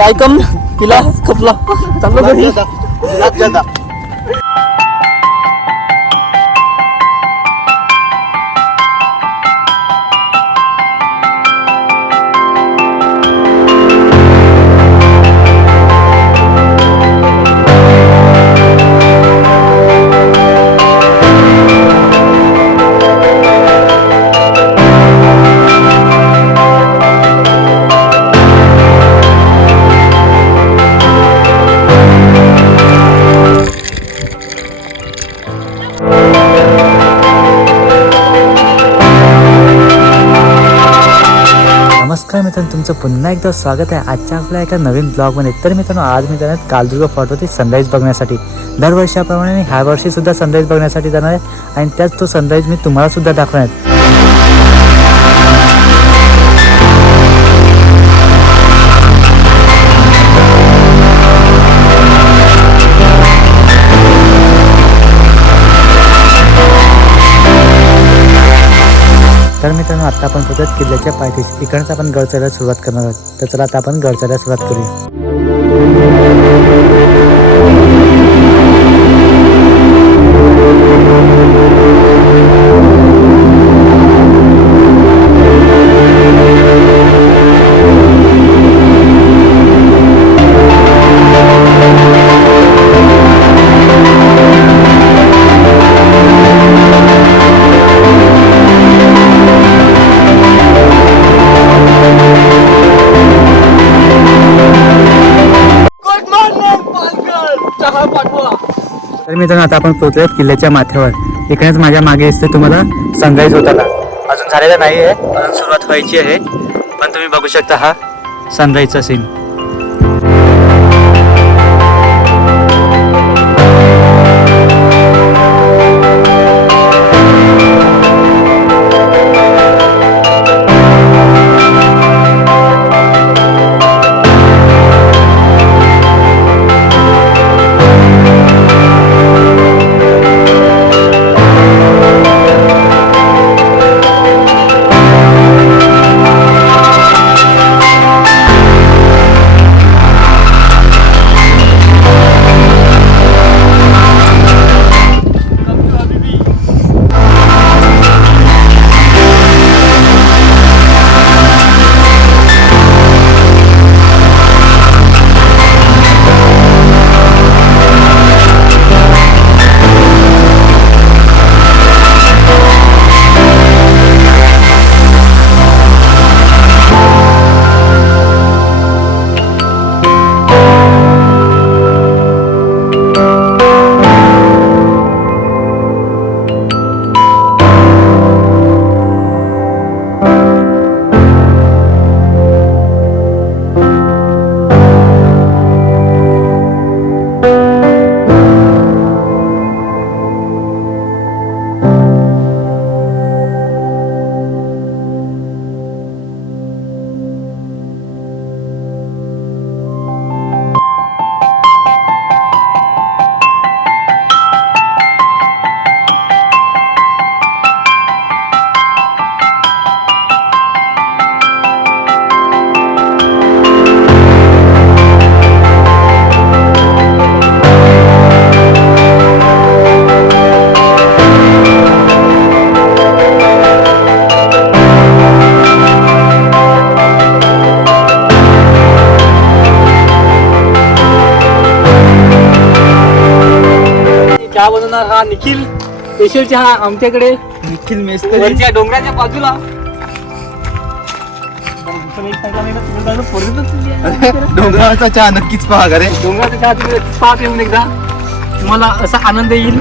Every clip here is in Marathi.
चाय कम पिला खपला चांगलं नमस्कार मित्रांनो तुमचं पुन्हा एकदा स्वागत आहे आजच्या आपल्या एका नवीन ब्लॉगमध्ये. तर मित्रांनो आज मी जाणार कालदुर्ग फोर्टवरती सनराईज बघण्यासाठी. दरवर्षाप्रमाणे मी ह्या वर्षीसुद्धा सनराईज बघण्यासाठी जाणार आहे आणि त्याच तो सनराईज मी तुम्हाला सुद्धा दाखवणार आहे. तर मित्रांनो आता आपण पोहोचत किल्ल्याच्या पायथीस इकडनंच आपण गड चढायला सुरुवात करणार आहोत. तर चला आता आपण गड चढायला सुरुवात करूया. तर मित्रांनो आता आपण पोहोचलो किल्ल्याच्या माथ्यावर. इकडेच माझ्या मागे असते तुम्हाला सनराईज होताना अजून झालेला नाही आहे अजून सुरुवात व्हायची आहे. पण तुम्ही बघू शकता हा सनराईजचा सीन चहा बनवणार हा निखिल. स्पेशल चहा आमच्याकडे. निखिल मेस्त्री. वरच्या डोंगराच्या बाजूला. डोंगराचा चहा नक्कीच पहा का रे डोंगराचा चहा तुम्ही येऊन एकदा. तुम्हाला असा आनंद येईल.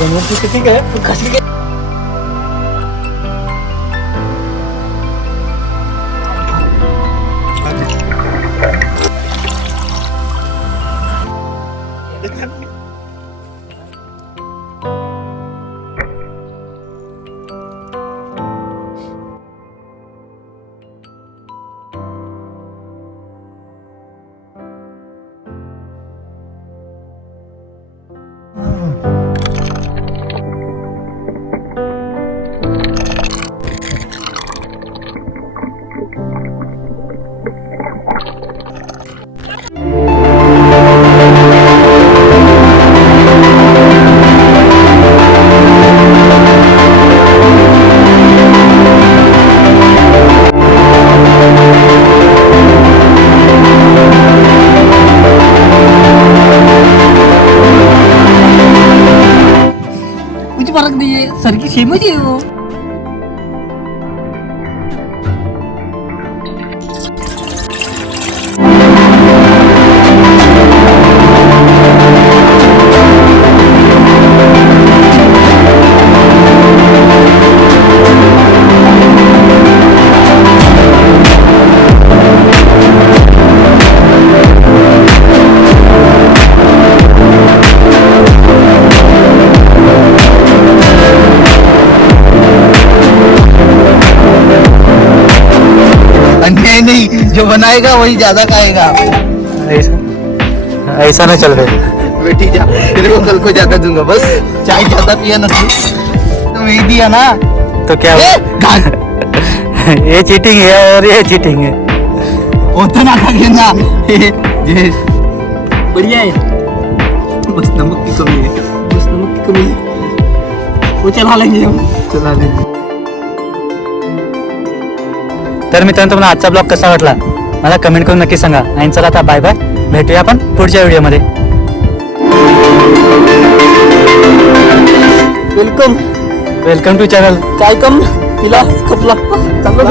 बनवून तू ठीक आहे है सर की सेम जो बनाएगा वही ज़्यादा खाएगा। ऐसा ऐसा नहीं चल रहा। बेटी जा तेरे को कल को ज़्यादा दूँगा बस। चाय ज़्यादा पिया ना तू। तो वही दिया ना। तो क्या ए, ये चीटिंग है और ये चीटिंग है। होतं ना का घेना बढ़िया है। बस नमक की कमी है। बस नमक की कमी है। वो चला लेंगे हम। चला दे तर मित्रांनो तुम्हाला आजचा ब्लॉग कसा वाटला? मला कमेंट करून नक्की सांगा. आणि चला आता बाय बाय भेटूया आपण पुढच्या व्हिडिओमध्ये वेलकम वेलकम टू चॅनल काय कम तिला खपला चांगलं